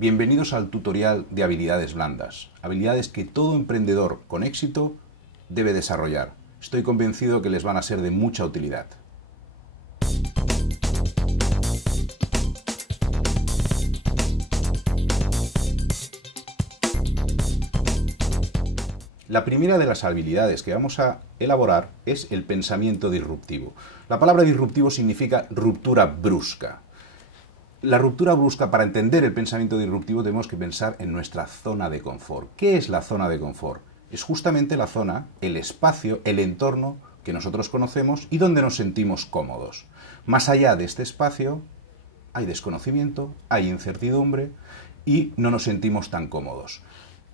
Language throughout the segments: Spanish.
Bienvenidos al tutorial de habilidades blandas, habilidades que todo emprendedor con éxito debe desarrollar. Estoy convencido que les van a ser de mucha utilidad. La primera de las habilidades que vamos a elaborar es el pensamiento disruptivo. La palabra disruptivo significa ruptura brusca. La ruptura brusca, para entender el pensamiento disruptivo, tenemos que pensar en nuestra zona de confort. ¿Qué es la zona de confort? Es justamente la zona, el espacio, el entorno que nosotros conocemos y donde nos sentimos cómodos. Más allá de este espacio hay desconocimiento, hay incertidumbre y no nos sentimos tan cómodos.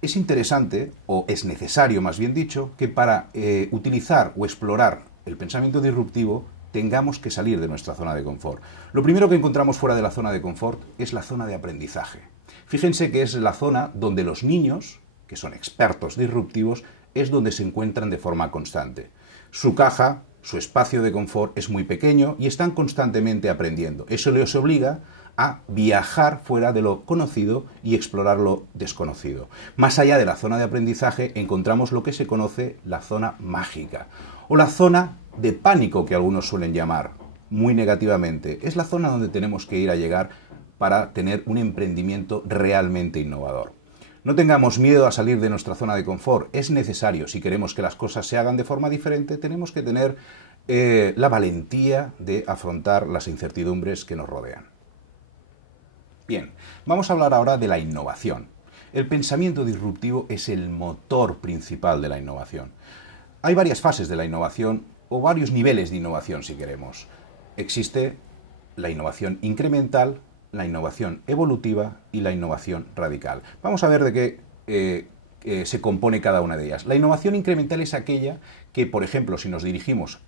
Es interesante, o es necesario más bien dicho, que para utilizar o explorar el pensamiento disruptivo tengamos que salir de nuestra zona de confort. Lo primero que encontramos fuera de la zona de confort es la zona de aprendizaje. Fíjense que es la zona donde los niños, que son expertos disruptivos, es donde se encuentran de forma constante. Su caja, su espacio de confort es muy pequeño y están constantemente aprendiendo. Eso les obliga a viajar fuera de lo conocido y explorar lo desconocido. Más allá de la zona de aprendizaje encontramos lo que se conoce la zona mágica o la zona de pánico que algunos suelen llamar muy negativamente. Es la zona donde tenemos que ir a llegar para tener un emprendimiento realmente innovador. No tengamos miedo a salir de nuestra zona de confort. Es necesario. Si queremos que las cosas se hagan de forma diferente, tenemos que tener la valentía de afrontar las incertidumbres que nos rodean. Bien, vamos a hablar ahora de la innovación. El pensamiento disruptivo es el motor principal de la innovación. Hay varias fases de la innovación o varios niveles de innovación si queremos. Existe la innovación incremental, la innovación evolutiva y la innovación radical. Vamos a ver de qué se compone cada una de ellas. La innovación incremental es aquella que, por ejemplo, si nos dirigimos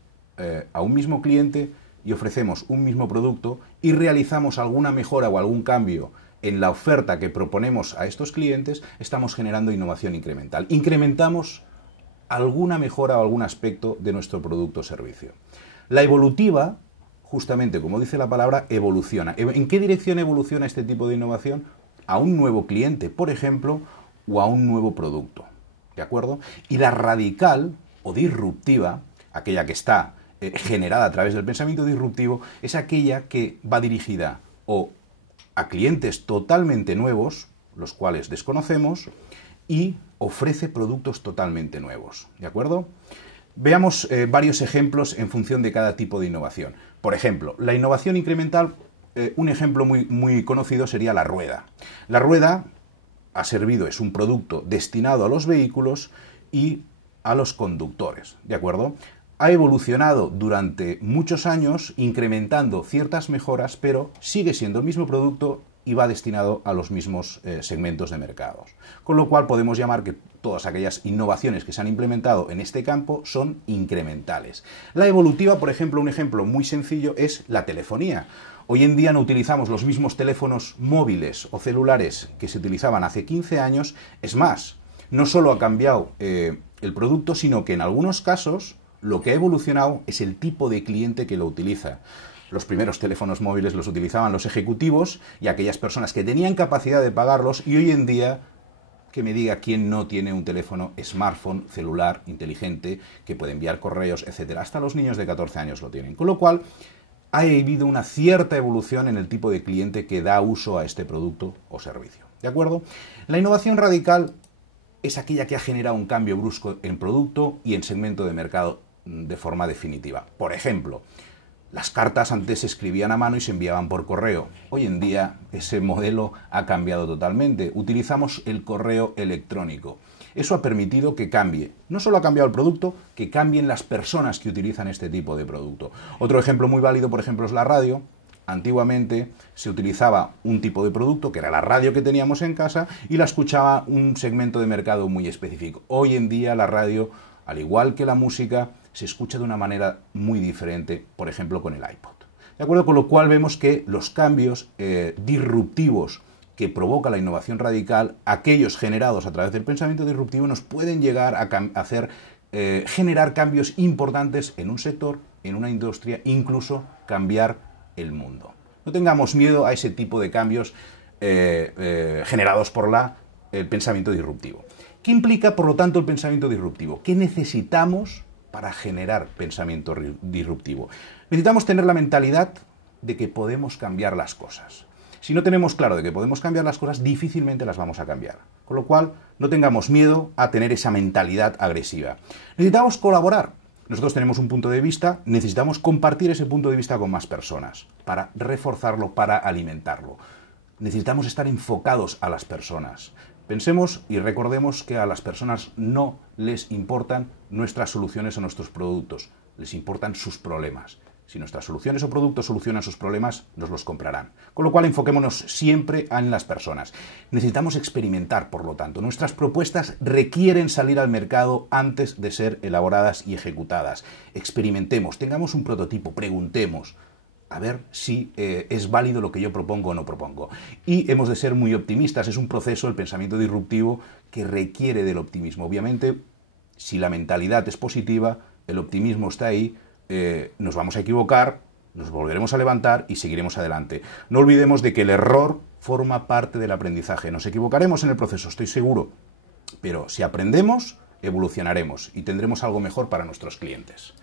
a un mismo cliente y ofrecemos un mismo producto y realizamos alguna mejora o algún cambio en la oferta que proponemos a estos clientes, estamos generando innovación incremental. Incrementamos alguna mejora o algún aspecto de nuestro producto o servicio. La evolutiva, justamente como dice la palabra, evoluciona. ¿En qué dirección evoluciona este tipo de innovación? A un nuevo cliente, por ejemplo, o a un nuevo producto. ¿De acuerdo? Y la radical o disruptiva, aquella que está generada a través del pensamiento disruptivo, es aquella que va dirigida o a clientes totalmente nuevos, los cuales desconocemos, y ofrece productos totalmente nuevos. ¿De acuerdo? Veamos varios ejemplos en función de cada tipo de innovación. Por ejemplo, la innovación incremental, un ejemplo muy conocido sería la rueda. La rueda es un producto destinado a los vehículos y a los conductores. ¿De acuerdo? Ha evolucionado durante muchos años, incrementando ciertas mejoras, pero sigue siendo el mismo producto y va destinado a los mismos segmentos de mercados. Con lo cual podemos llamar que todas aquellas innovaciones que se han implementado en este campo son incrementales. La evolutiva, por ejemplo, un ejemplo muy sencillo es la telefonía. Hoy en día no utilizamos los mismos teléfonos móviles o celulares que se utilizaban hace 15 años. Es más, no solo ha cambiado el producto, sino que en algunos casos lo que ha evolucionado es el tipo de cliente que lo utiliza. Los primeros teléfonos móviles los utilizaban los ejecutivos y aquellas personas que tenían capacidad de pagarlos, y hoy en día, que me diga quién no tiene un teléfono smartphone, celular, inteligente, que puede enviar correos, etc. Hasta los niños de 14 años lo tienen. Con lo cual, ha habido una cierta evolución en el tipo de cliente que da uso a este producto o servicio. ¿De acuerdo? La innovación radical es aquella que ha generado un cambio brusco en producto y en segmento de mercado de forma definitiva. Por ejemplo, las cartas antes se escribían a mano y se enviaban por correo. Hoy en día ese modelo ha cambiado totalmente. Utilizamos el correo electrónico. Eso ha permitido que cambie. No solo ha cambiado el producto, que cambien las personas que utilizan este tipo de producto. Otro ejemplo muy válido, por ejemplo, es la radio. Antiguamente se utilizaba un tipo de producto, que era la radio que teníamos en casa, y la escuchaba un segmento de mercado muy específico. Hoy en día la radio, al igual que la música, se escucha de una manera muy diferente, por ejemplo, con el iPod. ¿De acuerdo? Con lo cual vemos que los cambios disruptivos que provoca la innovación radical, aquellos generados a través del pensamiento disruptivo, nos pueden llegar a generar cambios importantes en un sector, en una industria, incluso cambiar el mundo. No tengamos miedo a ese tipo de cambios generados por el pensamiento disruptivo. ¿Qué implica, por lo tanto, el pensamiento disruptivo? ¿Qué necesitamos para generar pensamiento disruptivo? Necesitamos tener la mentalidad de que podemos cambiar las cosas. Si no tenemos claro de que podemos cambiar las cosas, difícilmente las vamos a cambiar. Con lo cual, no tengamos miedo a tener esa mentalidad agresiva. Necesitamos colaborar. Nosotros tenemos un punto de vista, necesitamos compartir ese punto de vista con más personas para reforzarlo, para alimentarlo. Necesitamos estar enfocados a las personas. Pensemos y recordemos que a las personas no les importan nuestras soluciones o nuestros productos, les importan sus problemas. Si nuestras soluciones o productos solucionan sus problemas, nos los comprarán. Con lo cual, enfoquémonos siempre en las personas. Necesitamos experimentar, por lo tanto. Nuestras propuestas requieren salir al mercado antes de ser elaboradas y ejecutadas. Experimentemos, tengamos un prototipo, preguntemos a ver si es válido lo que yo propongo o no propongo. Y hemos de ser muy optimistas. Es un proceso, el pensamiento disruptivo, que requiere del optimismo. Obviamente, si la mentalidad es positiva, el optimismo está ahí, nos vamos a equivocar, nos volveremos a levantar y seguiremos adelante. No olvidemos de que el error forma parte del aprendizaje. Nos equivocaremos en el proceso, estoy seguro, pero si aprendemos, evolucionaremos y tendremos algo mejor para nuestros clientes.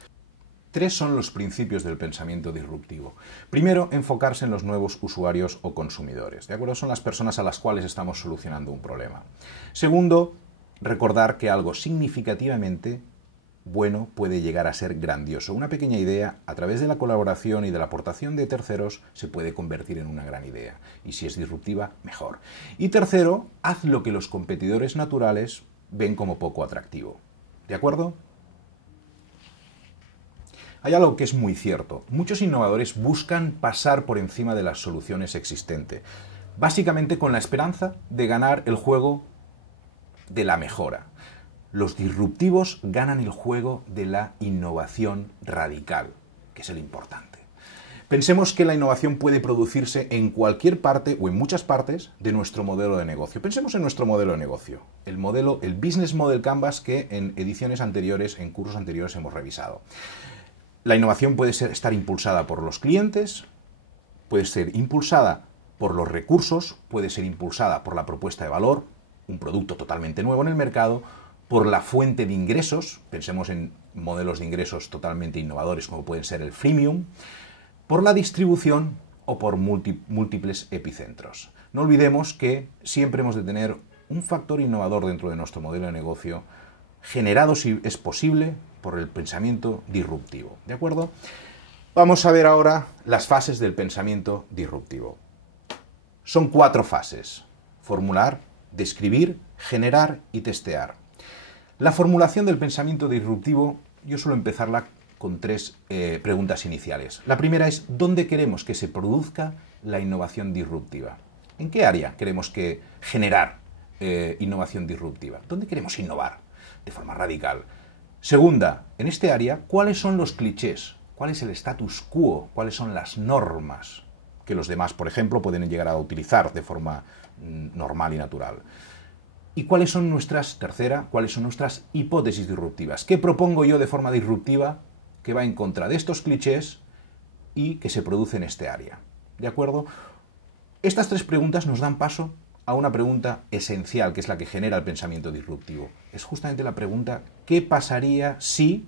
3 son los principios del pensamiento disruptivo. Primero, enfocarse en los nuevos usuarios o consumidores. ¿De acuerdo? Son las personas a las cuales estamos solucionando un problema. Segundo, recordar que algo significativamente bueno puede llegar a ser grandioso. Una pequeña idea, a través de la colaboración y de la aportación de terceros, se puede convertir en una gran idea. Y si es disruptiva, mejor. Y tercero, haz lo que los competidores naturales ven como poco atractivo. ¿De acuerdo? Hay algo que es muy cierto. Muchos innovadores buscan pasar por encima de las soluciones existentes, básicamente con la esperanza de ganar el juego de la mejora. Los disruptivos ganan el juego de la innovación radical, que es el importante. Pensemos que la innovación puede producirse en cualquier parte o en muchas partes de nuestro modelo de negocio. Pensemos en nuestro modelo de negocio, el Business Model Canvas que en ediciones anteriores, en cursos anteriores hemos revisado. La innovación puede estar impulsada por los clientes, puede ser impulsada por los recursos, puede ser impulsada por la propuesta de valor, un producto totalmente nuevo en el mercado, por la fuente de ingresos, pensemos en modelos de ingresos totalmente innovadores como pueden ser el freemium, por la distribución o por múltiples epicentros. No olvidemos que siempre hemos de tener un factor innovador dentro de nuestro modelo de negocio, generado, si es posible, por el pensamiento disruptivo. ¿De acuerdo? Vamos a ver ahora las fases del pensamiento disruptivo. Son 4 fases: formular, describir, generar y testear. La formulación del pensamiento disruptivo, yo suelo empezarla con 3 preguntas iniciales. La primera es: ¿dónde queremos que se produzca la innovación disruptiva? ¿En qué área queremos generar innovación disruptiva? ¿Dónde queremos innovar de forma radical? Segunda, en este área, ¿cuáles son los clichés? ¿Cuál es el status quo? ¿Cuáles son las normas que los demás, por ejemplo, pueden llegar a utilizar de forma normal y natural? ¿Y cuáles son nuestras hipótesis disruptivas? ¿Qué propongo yo de forma disruptiva que va en contra de estos clichés y que se produce en este área? ¿De acuerdo? Estas 3 preguntas nos dan paso a una pregunta esencial, que es la que genera el pensamiento disruptivo. Es justamente la pregunta: ¿qué pasaría si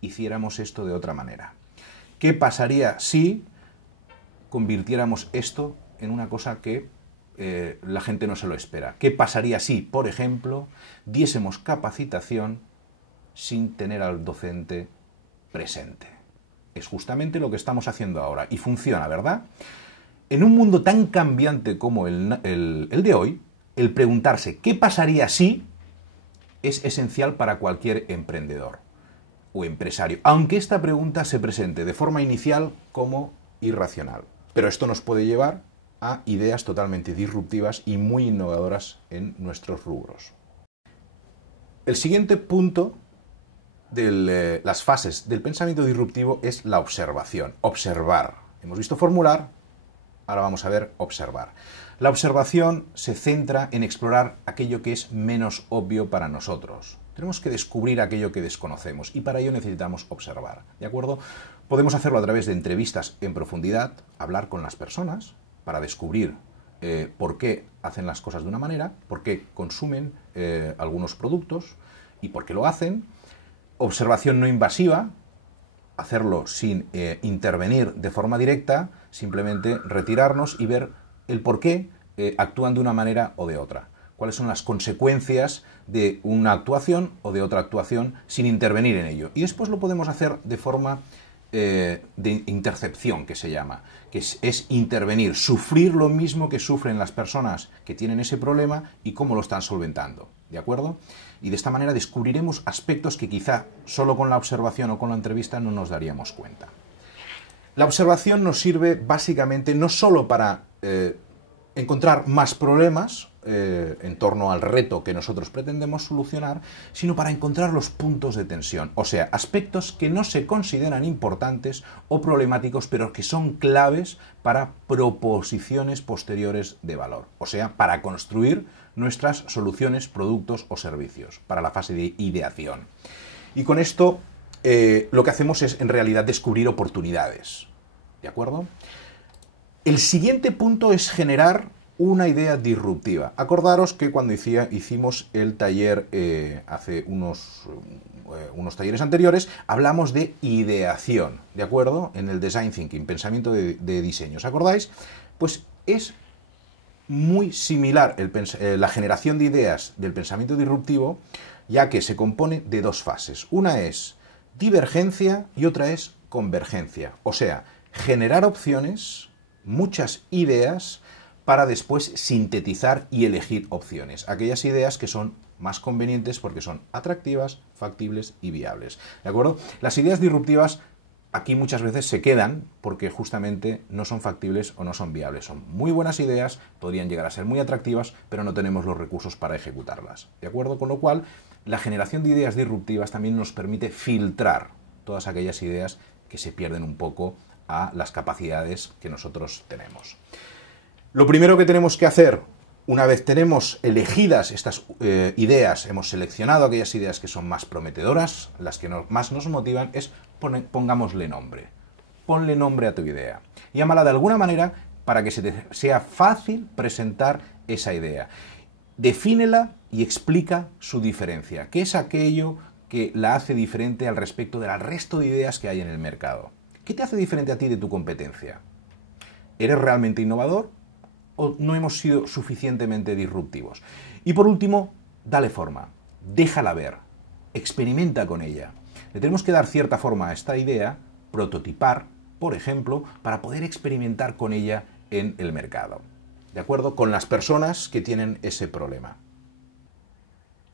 hiciéramos esto de otra manera? ¿Qué pasaría si convirtiéramos esto en una cosa que la gente no se lo espera? ¿Qué pasaría si, por ejemplo, diésemos capacitación sin tener al docente presente? Es justamente lo que estamos haciendo ahora y funciona, ¿verdad? En un mundo tan cambiante como el de hoy, el preguntarse ¿qué pasaría si? Es esencial para cualquier emprendedor o empresario, aunque esta pregunta se presente de forma inicial como irracional. Pero esto nos puede llevar a ideas totalmente disruptivas y muy innovadoras en nuestros rubros. El siguiente punto de las fases del pensamiento disruptivo es la observación. Observar. Hemos visto formular, ahora vamos a ver observar. La observación se centra en explorar aquello que es menos obvio para nosotros. Tenemos que descubrir aquello que desconocemos y para ello necesitamos observar. ¿De acuerdo? Podemos hacerlo a través de entrevistas en profundidad, hablar con las personas para descubrir por qué hacen las cosas de una manera, por qué consumen algunos productos y por qué lo hacen. Observación no invasiva, hacerlo sin intervenir de forma directa, simplemente retirarnos y ver el por qué actúan de una manera o de otra. Cuáles son las consecuencias de una actuación o de otra actuación sin intervenir en ello. Y después lo podemos hacer de forma de intercepción, que se llama, que es intervenir, sufrir lo mismo que sufren las personas que tienen ese problema y cómo lo están solventando, ¿de acuerdo? Y de esta manera descubriremos aspectos que quizá solo con la observación o con la entrevista no nos daríamos cuenta. La observación nos sirve básicamente no solo para encontrar más problemas en torno al reto que nosotros pretendemos solucionar, sino para encontrar los puntos de tensión, o sea, aspectos que no se consideran importantes o problemáticos, pero que son claves para proposiciones posteriores de valor, o sea, para construir nuestras soluciones, productos o servicios, para la fase de ideación. Y con esto lo que hacemos es en realidad descubrir oportunidades, ¿de acuerdo? El siguiente punto es generar una idea disruptiva. Acordaros que cuando hicimos el taller hace unos talleres anteriores, hablamos de ideación, ¿de acuerdo? En el Design Thinking, pensamiento de diseño. ¿Os acordáis? Pues es muy similar la generación de ideas del pensamiento disruptivo, ya que se compone de dos fases. Una es divergencia y otra es convergencia. O sea, generar opciones, muchas ideas, para después sintetizar y elegir opciones. Aquellas ideas que son más convenientes porque son atractivas, factibles y viables. ¿De acuerdo? Las ideas disruptivas aquí muchas veces se quedan porque justamente no son factibles o no son viables. Son muy buenas ideas, podrían llegar a ser muy atractivas, pero no tenemos los recursos para ejecutarlas. ¿De acuerdo? Con lo cual, la generación de ideas disruptivas también nos permite filtrar todas aquellas ideas que se pierden un poco a las capacidades que nosotros tenemos. Lo primero que tenemos que hacer, una vez tenemos elegidas estas ideas, hemos seleccionado aquellas ideas que son más prometedoras, las que más nos motivan, es pongámosle nombre. Ponle nombre a tu idea. Llámala de alguna manera para que sea fácil presentar esa idea. Defínela y explica su diferencia. ¿Qué es aquello que la hace diferente al respecto del resto de ideas que hay en el mercado? ¿Qué te hace diferente a ti de tu competencia? ¿Eres realmente innovador o no hemos sido suficientemente disruptivos? Y por último, dale forma, déjala ver, experimenta con ella. Le tenemos que dar cierta forma a esta idea, prototipar, por ejemplo, para poder experimentar con ella en el mercado. ¿De acuerdo? Con las personas que tienen ese problema.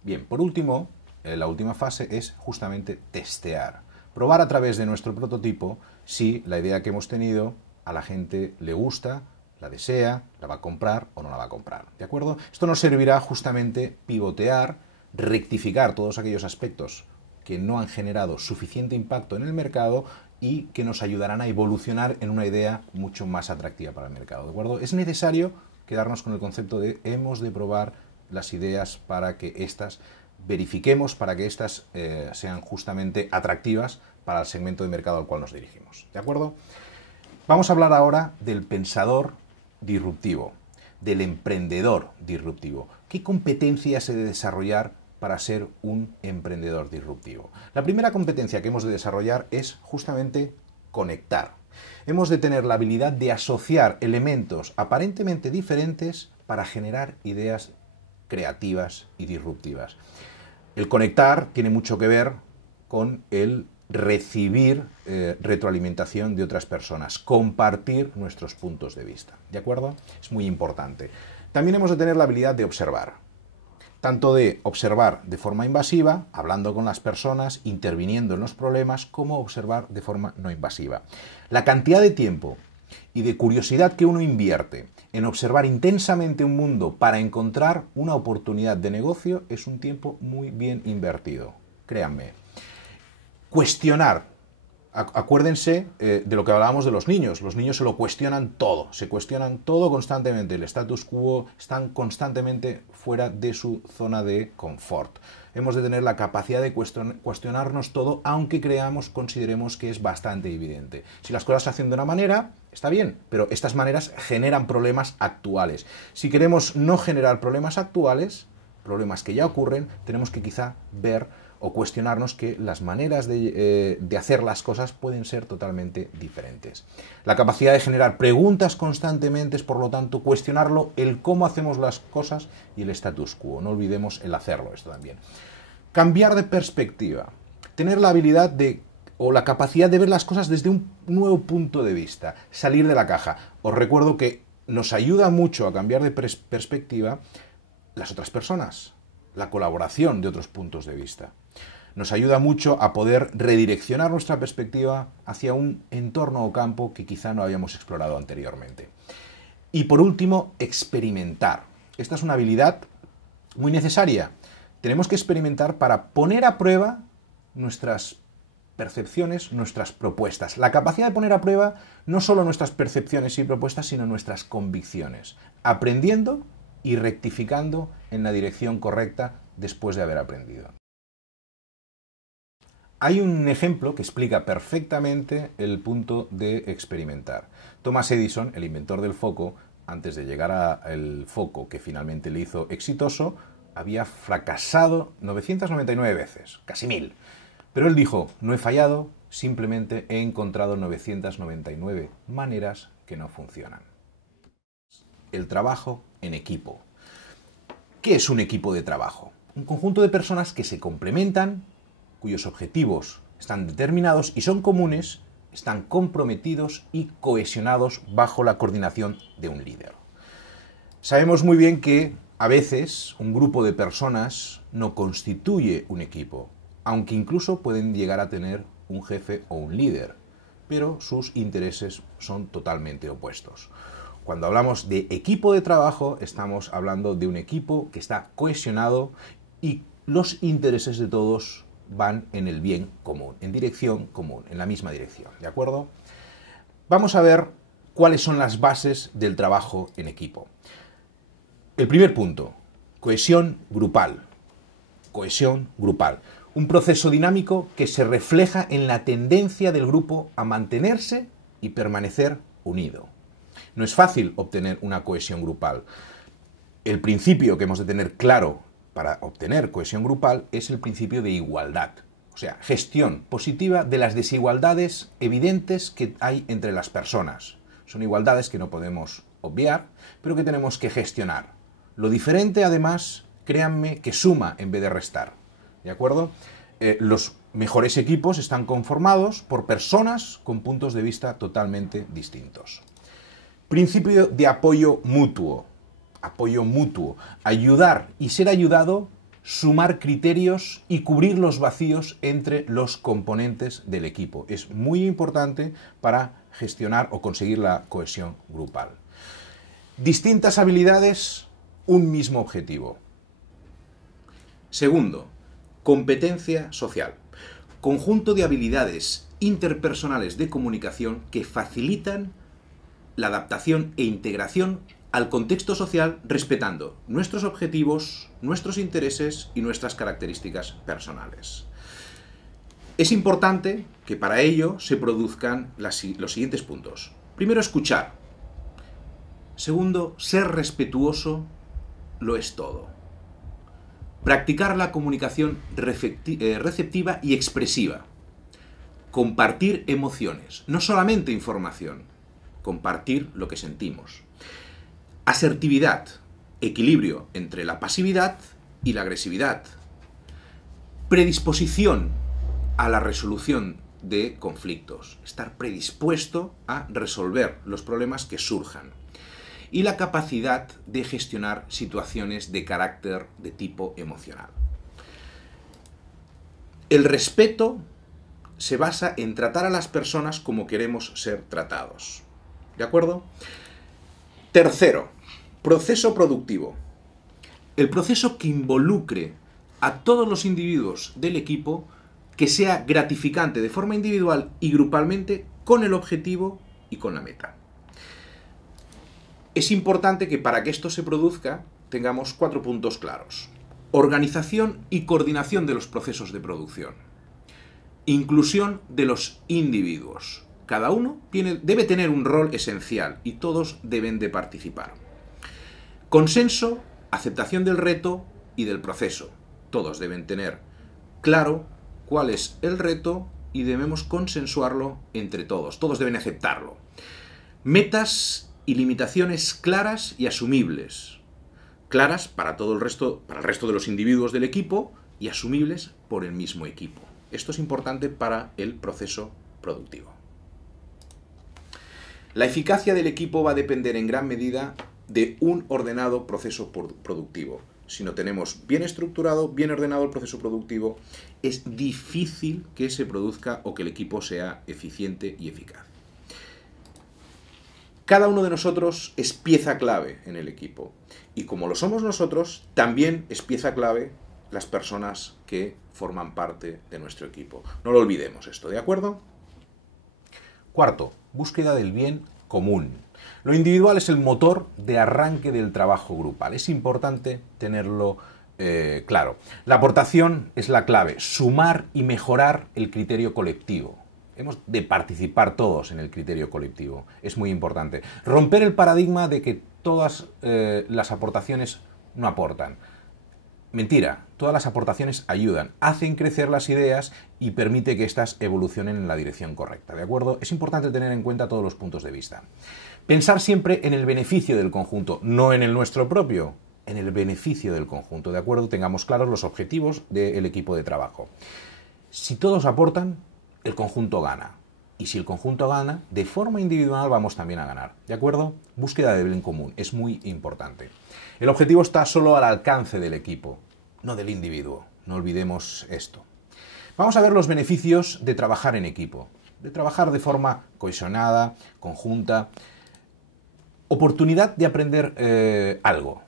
Bien, por último, la última fase es justamente testear. Probar a través de nuestro prototipo si la idea que hemos tenido a la gente le gusta, la desea, la va a comprar o no la va a comprar. ¿De acuerdo? Esto nos servirá justamente pivotear, rectificar todos aquellos aspectos que no han generado suficiente impacto en el mercado y que nos ayudarán a evolucionar en una idea mucho más atractiva para el mercado. ¿De acuerdo? Es necesario quedarnos con el concepto de hemos de probar las ideas para que éstas verifiquemos, para que éstas sean justamente atractivas para el segmento de mercado al cual nos dirigimos. ¿De acuerdo? Vamos a hablar ahora del pensador disruptivo, del emprendedor disruptivo. ¿Qué competencias he de desarrollar para ser un emprendedor disruptivo? La primera competencia que hemos de desarrollar es justamente conectar. Hemos de tener la habilidad de asociar elementos aparentemente diferentes para generar ideas creativas y disruptivas. El conectar tiene mucho que ver con el recibir retroalimentación de otras personas, compartir nuestros puntos de vista, ¿de acuerdo? Es muy importante. También hemos de tener la habilidad de observar, tanto de observar de forma invasiva, hablando con las personas, interviniendo en los problemas, como observar de forma no invasiva. La cantidad de tiempo y de curiosidad que uno invierte en observar intensamente un mundo para encontrar una oportunidad de negocio es un tiempo muy bien invertido, créanme. Cuestionar Acuérdense de lo que hablábamos de los niños. Los niños se cuestionan todo constantemente. El status quo, están constantemente fuera de su zona de confort. Hemos de tener la capacidad de cuestionarnos todo, aunque consideremos que es bastante evidente. Si las cosas se hacen de una manera, está bien, pero estas maneras generan problemas actuales. Si queremos no generar problemas actuales, problemas que ya ocurren, tenemos que quizá ver o cuestionarnos que las maneras de hacer las cosas pueden ser totalmente diferentes. La capacidad de generar preguntas constantemente es, por lo tanto, cuestionarlo, el cómo hacemos las cosas y el status quo. No olvidemos el hacerlo, esto también. Cambiar de perspectiva. Tener la habilidad o la capacidad de ver las cosas desde un nuevo punto de vista. Salir de la caja. Os recuerdo que nos ayuda mucho a cambiar de perspectiva las otras personas, la colaboración de otros puntos de vista. Nos ayuda mucho a poder redireccionar nuestra perspectiva hacia un entorno o campo que quizá no habíamos explorado anteriormente. Y por último, experimentar. Esta es una habilidad muy necesaria. Tenemos que experimentar para poner a prueba nuestras percepciones, nuestras propuestas. La capacidad de poner a prueba no solo nuestras percepciones y propuestas, sino nuestras convicciones. Aprendiendo y rectificando en la dirección correcta después de haber aprendido. Hay un ejemplo que explica perfectamente el punto de experimentar. Thomas Edison, el inventor del foco, antes de llegar al foco que finalmente le hizo exitoso, había fracasado 999 veces, casi 1000. Pero él dijo, no he fallado, simplemente he encontrado 999 maneras que no funcionan. El trabajo en equipo. ¿Qué es un equipo de trabajo? Un conjunto de personas que se complementan, cuyos objetivos están determinados y son comunes, están comprometidos y cohesionados bajo la coordinación de un líder. Sabemos muy bien que a veces un grupo de personas no constituye un equipo, aunque incluso pueden llegar a tener un jefe o un líder, pero sus intereses son totalmente opuestos. Cuando hablamos de equipo de trabajo, estamos hablando de un equipo que está cohesionado y los intereses de todos van en el bien común, en dirección común, en la misma dirección, ¿de acuerdo? Vamos a ver cuáles son las bases del trabajo en equipo. El primer punto, cohesión grupal. Cohesión grupal. Un proceso dinámico que se refleja en la tendencia del grupo a mantenerse y permanecer unido. No es fácil obtener una cohesión grupal. El principio que hemos de tener claro para obtener cohesión grupal es el principio de igualdad. O sea, gestión positiva de las desigualdades evidentes que hay entre las personas. Son igualdades que no podemos obviar, pero que tenemos que gestionar. Lo diferente, además, créanme, que suma en vez de restar. ¿De acuerdo? Los mejores equipos están conformados por personas con puntos de vista totalmente distintos. Principio de apoyo mutuo. Apoyo mutuo. Ayudar y ser ayudado, sumar criterios y cubrir los vacíos entre los componentes del equipo. Es muy importante para gestionar o conseguir la cohesión grupal. Distintas habilidades, un mismo objetivo. Segundo, competencia social. Conjunto de habilidades interpersonales de comunicación que facilitan la adaptación e integración al contexto social respetando nuestros objetivos, nuestros intereses y nuestras características personales. Es importante que para ello se produzcan los siguientes puntos. Primero, escuchar. Segundo, ser respetuoso lo es todo. Practicar la comunicación receptiva y expresiva. Compartir emociones, no solamente información. Compartir lo que sentimos. Asertividad, equilibrio entre la pasividad y la agresividad. Predisposición a la resolución de conflictos, estar predispuesto a resolver los problemas que surjan. Y la capacidad de gestionar situaciones de carácter de tipo emocional. El respeto se basa en tratar a las personas como queremos ser tratados. ¿De acuerdo? Tercero, proceso productivo. El proceso que involucre a todos los individuos del equipo que sea gratificante de forma individual y grupalmente con el objetivo y con la meta. Es importante que para que esto se produzca tengamos 4 puntos claros. Organización y coordinación de los procesos de producción. Inclusión de los individuos. Cada uno debe tener un rol esencial y todos deben de participar. Consenso, aceptación del reto y del proceso. Todos deben tener claro cuál es el reto y debemos consensuarlo entre todos. Todos deben aceptarlo. Metas y limitaciones claras y asumibles. Claras para todo el resto, para el resto de los individuos del equipo y asumibles por el mismo equipo. Esto es importante para el proceso productivo. La eficacia del equipo va a depender en gran medida de un ordenado proceso productivo. Si no tenemos bien estructurado, bien ordenado el proceso productivo, es difícil que se produzca o que el equipo sea eficiente y eficaz. Cada uno de nosotros es pieza clave en el equipo. Y como lo somos nosotros, también es pieza clave las personas que forman parte de nuestro equipo. No lo olvidemos esto, ¿de acuerdo? Cuarto, búsqueda del bien común. Lo individual es el motor de arranque del trabajo grupal. Es importante tenerlo claro. La aportación es la clave, sumar y mejorar el criterio colectivo. Hemos de participar todos en el criterio colectivo. Es muy importante. Romper el paradigma de que todas las aportaciones no aportan. Mentira, todas las aportaciones ayudan, hacen crecer las ideas y permite que éstas evolucionen en la dirección correcta, ¿de acuerdo? Es importante tener en cuenta todos los puntos de vista. Pensar siempre en el beneficio del conjunto, no en el nuestro propio, en el beneficio del conjunto, ¿de acuerdo? Tengamos claros los objetivos del equipo de trabajo. Si todos aportan, el conjunto gana. Y si el conjunto gana, de forma individual vamos también a ganar, ¿de acuerdo? Búsqueda de bien común, es muy importante. El objetivo está solo al alcance del equipo, no del individuo. No olvidemos esto. Vamos a ver los beneficios de trabajar en equipo, de trabajar de forma cohesionada, conjunta. Oportunidad de aprender algo,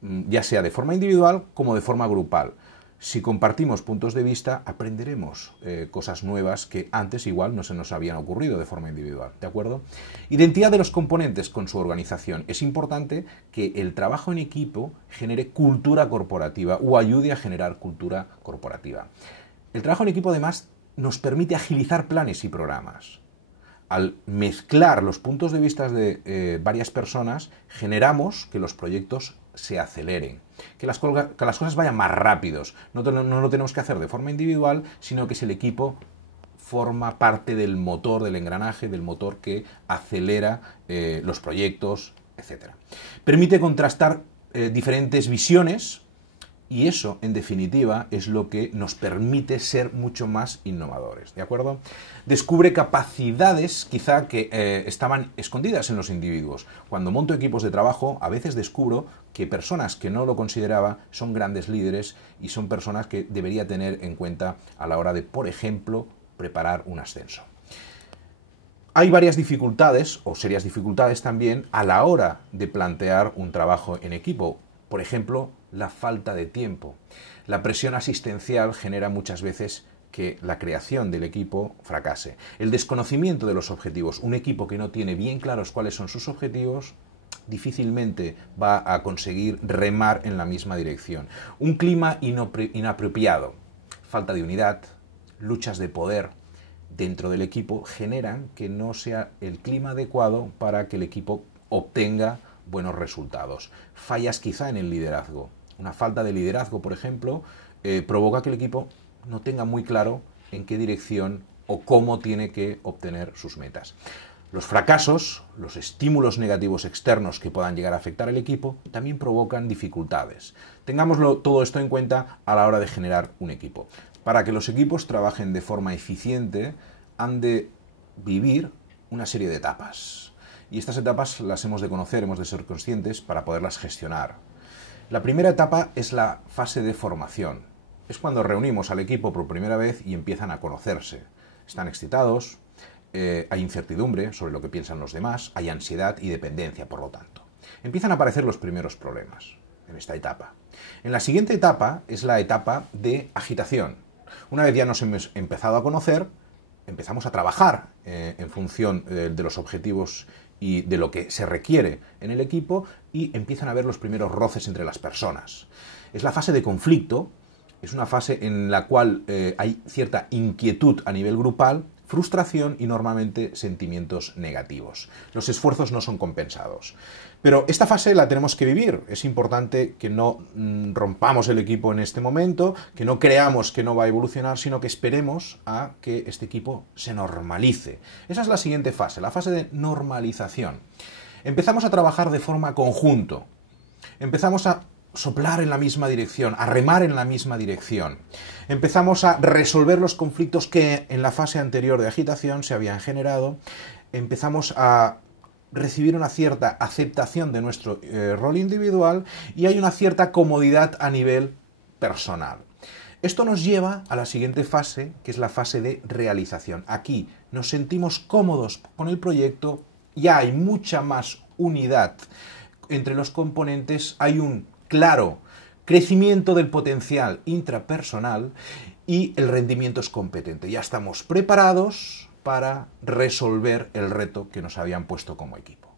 ya sea de forma individual como de forma grupal. Si compartimos puntos de vista, aprenderemos cosas nuevas que antes igual no se nos habían ocurrido de forma individual, ¿de acuerdo? Identidad de los componentes con su organización. Es importante que el trabajo en equipo genere cultura corporativa o ayude a generar cultura corporativa. El trabajo en equipo además nos permite agilizar planes y programas. Al mezclar los puntos de vista de varias personas, generamos que los proyectos se aceleren, que las cosas vayan más rápidos. No lo tenemos que hacer de forma individual, sino que es el equipo forma parte del motor, del engranaje, del motor que acelera los proyectos, etc. Permite contrastar diferentes visiones y eso, en definitiva, es lo que nos permite ser mucho más innovadores, ¿de acuerdo? Descubre capacidades quizá que estaban escondidas en los individuos. Cuando monto equipos de trabajo, a veces descubro que personas que no lo consideraba son grandes líderes y son personas que debería tener en cuenta a la hora de, por ejemplo, preparar un ascenso. Hay varias dificultades, o serias dificultades también, a la hora de plantear un trabajo en equipo. Por ejemplo, la falta de tiempo. La presión asistencial genera muchas veces que la creación del equipo fracase. El desconocimiento de los objetivos. Un equipo que no tiene bien claros cuáles son sus objetivos difícilmente va a conseguir remar en la misma dirección. Un clima inapropiado, falta de unidad, luchas de poder dentro del equipo generan que no sea el clima adecuado para que el equipo obtenga buenos resultados. Fallas quizá en el liderazgo. Una falta de liderazgo, por ejemplo, provoca que el equipo no tenga muy claro en qué dirección o cómo tiene que obtener sus metas. Los fracasos, los estímulos negativos externos que puedan llegar a afectar al equipo, también provocan dificultades. Tengámoslo todo esto en cuenta a la hora de generar un equipo. Para que los equipos trabajen de forma eficiente, han de vivir una serie de etapas. Y estas etapas las hemos de conocer, hemos de ser conscientes para poderlas gestionar. La primera etapa es la fase de formación. Es cuando reunimos al equipo por primera vez y empiezan a conocerse. Están excitados, hay incertidumbre sobre lo que piensan los demás, hay ansiedad y dependencia, por lo tanto. Empiezan a aparecer los primeros problemas en esta etapa. En la siguiente etapa es la etapa de agitación. Una vez ya nos hemos empezado a conocer, empezamos a trabajar en función de los objetivos y de lo que se requiere en el equipo y empiezan a haber los primeros roces entre las personas. Es la fase de conflicto, es una fase en la cual hay cierta inquietud a nivel grupal, frustración y normalmente sentimientos negativos. Los esfuerzos no son compensados. Pero esta fase la tenemos que vivir. Es importante que no rompamos el equipo en este momento, que no creamos que no va a evolucionar, sino que esperemos a que este equipo se normalice. Esa es la siguiente fase, la fase de normalización. Empezamos a trabajar de forma conjunto. Empezamos a soplar en la misma dirección, a remar en la misma dirección. Empezamos a resolver los conflictos que en la fase anterior de agitación se habían generado. Empezamos a recibir una cierta aceptación de nuestro rol individual y hay una cierta comodidad a nivel personal. Esto nos lleva a la siguiente fase, que es la fase de realización. Aquí nos sentimos cómodos con el proyecto, ya hay mucha más unidad entre los componentes, hay un claro crecimiento del potencial intrapersonal y el rendimiento es competente. Ya estamos preparados para resolver el reto que nos habían puesto como equipo.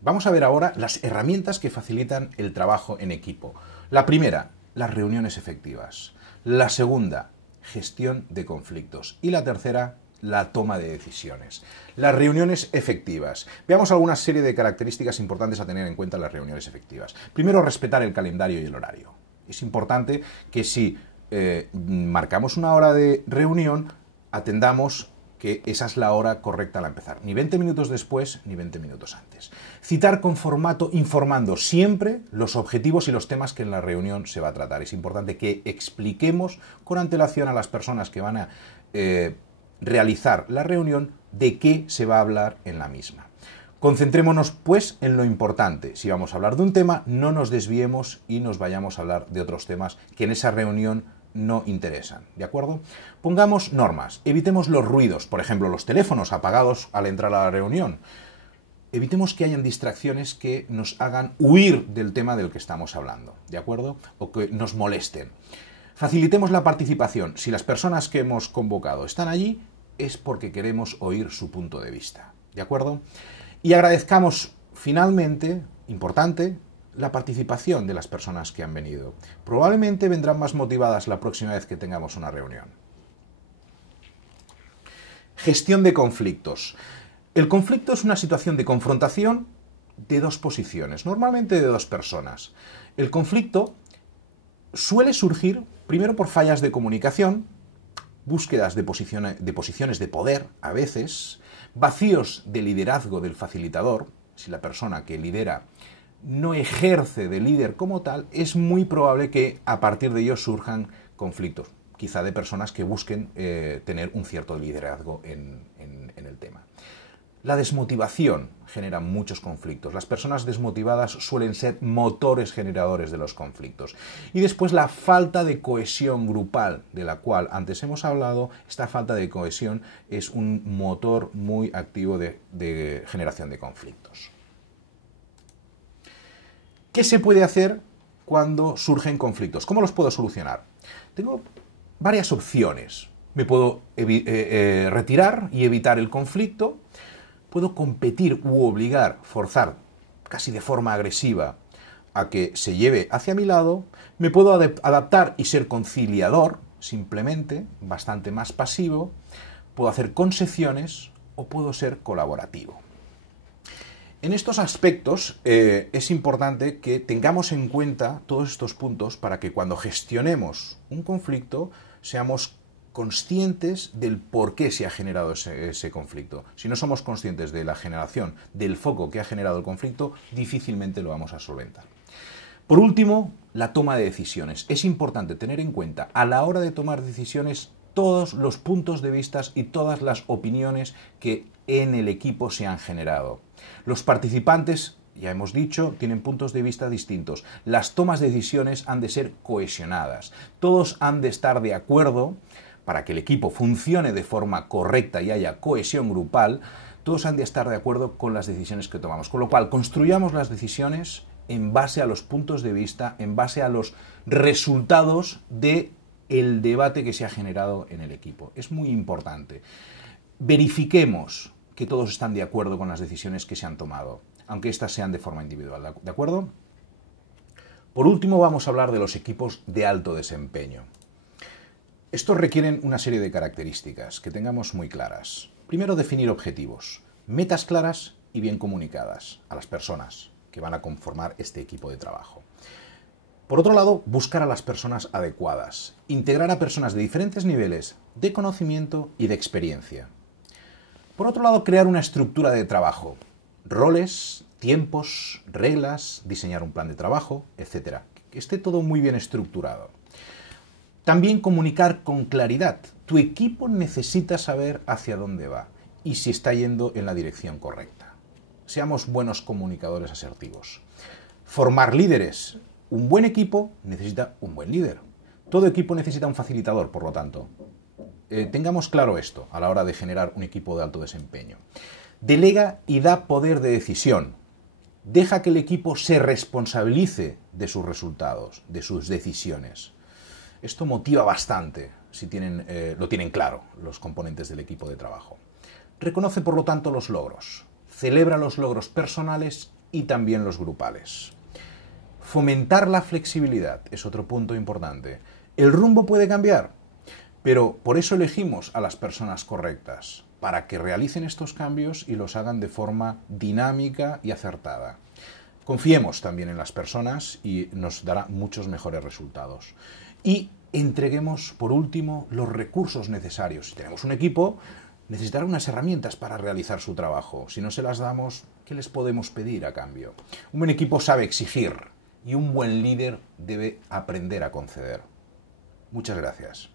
Vamos a ver ahora las herramientas que facilitan el trabajo en equipo. La primera, las reuniones efectivas. La segunda, gestión de conflictos. Y la tercera, la toma de decisiones. Las reuniones efectivas. Veamos alguna serie de características importantes a tener en cuenta en las reuniones efectivas. Primero, respetar el calendario y el horario. Es importante que si marcamos una hora de reunión, atendamos que esa es la hora correcta al empezar. Ni 20 minutos después, ni 20 minutos antes. Citar con formato informando siempre los objetivos y los temas que en la reunión se va a tratar. Es importante que expliquemos con antelación a las personas que van a realizar la reunión de qué se va a hablar en la misma. Concentrémonos pues en lo importante. Si vamos a hablar de un tema, no nos desviemos y nos vayamos a hablar de otros temas que en esa reunión no interesan, ¿de acuerdo? Pongamos normas, evitemos los ruidos, por ejemplo, los teléfonos apagados al entrar a la reunión. Evitemos que hayan distracciones que nos hagan huir del tema del que estamos hablando, ¿de acuerdo? O que nos molesten. Facilitemos la participación. Si las personas que hemos convocado están allí, es porque queremos oír su punto de vista, ¿de acuerdo? Y agradezcamos finalmente, importante, la participación de las personas que han venido. Probablemente vendrán más motivadas la próxima vez que tengamos una reunión. Gestión de conflictos. El conflicto es una situación de confrontación de dos posiciones, normalmente de dos personas. El conflicto suele surgir primero por fallas de comunicación, búsquedas de posiciones de poder, a veces, vacíos de liderazgo del facilitador. Si la persona que lidera no ejerce de líder como tal, es muy probable que a partir de ello surjan conflictos, quizá de personas que busquen tener un cierto liderazgo en el tema. La desmotivación genera muchos conflictos. Las personas desmotivadas suelen ser motores generadores de los conflictos. Y después la falta de cohesión grupal, de la cual antes hemos hablado. Esta falta de cohesión es un motor muy activo de generación de conflictos. ¿Qué se puede hacer cuando surgen conflictos? ¿Cómo los puedo solucionar? Tengo varias opciones. Me puedo retirar y evitar el conflicto. Puedo competir u obligar, forzar casi de forma agresiva a que se lleve hacia mi lado. Me puedo adaptar y ser conciliador, simplemente, bastante más pasivo. Puedo hacer concesiones o puedo ser colaborativo. En estos aspectos es importante que tengamos en cuenta todos estos puntos para que cuando gestionemos un conflicto seamos conscientes del por qué se ha generado ese conflicto. Si no somos conscientes de la generación, del foco que ha generado el conflicto, difícilmente lo vamos a solventar. Por último, la toma de decisiones. Es importante tener en cuenta a la hora de tomar decisiones todos los puntos de vista y todas las opiniones que en el equipo se han generado. Los participantes, ya hemos dicho, tienen puntos de vista distintos. Las tomas de decisiones han de ser cohesionadas. Todos han de estar de acuerdo. Para que el equipo funcione de forma correcta y haya cohesión grupal, todos han de estar de acuerdo con las decisiones que tomamos. Con lo cual, construyamos las decisiones en base a los puntos de vista, en base a los resultados de el debate que se ha generado en el equipo. Es muy importante. Verifiquemos que todos están de acuerdo con las decisiones que se han tomado, aunque éstas sean de forma individual. ¿De acuerdo? Por último, vamos a hablar de los equipos de alto desempeño. Estos requieren una serie de características que tengamos muy claras. Primero, definir objetivos, metas claras y bien comunicadas a las personas que van a conformar este equipo de trabajo. Por otro lado, buscar a las personas adecuadas, integrar a personas de diferentes niveles de conocimiento y de experiencia. Por otro lado, crear una estructura de trabajo, roles, tiempos, reglas, diseñar un plan de trabajo, etc. Que esté todo muy bien estructurado. También comunicar con claridad. Tu equipo necesita saber hacia dónde va y si está yendo en la dirección correcta. Seamos buenos comunicadores asertivos. Formar líderes. Un buen equipo necesita un buen líder. Todo equipo necesita un facilitador, por lo tanto. Tengamos claro esto a la hora de generar un equipo de alto desempeño. Delega y da poder de decisión. Deja que el equipo se responsabilice de sus resultados, de sus decisiones. Esto motiva bastante si lo tienen claro los componentes del equipo de trabajo. Reconoce, por lo tanto, los logros. Celebra los logros personales y también los grupales. Fomentar la flexibilidad es otro punto importante. El rumbo puede cambiar, pero por eso elegimos a las personas correctas, para que realicen estos cambios y los hagan de forma dinámica y acertada. Confiemos también en las personas y nos dará muchos mejores resultados. Y entreguemos, por último, los recursos necesarios. Si tenemos un equipo, necesitará unas herramientas para realizar su trabajo. Si no se las damos, ¿qué les podemos pedir a cambio? Un buen equipo sabe exigir y un buen líder debe aprender a conceder. Muchas gracias.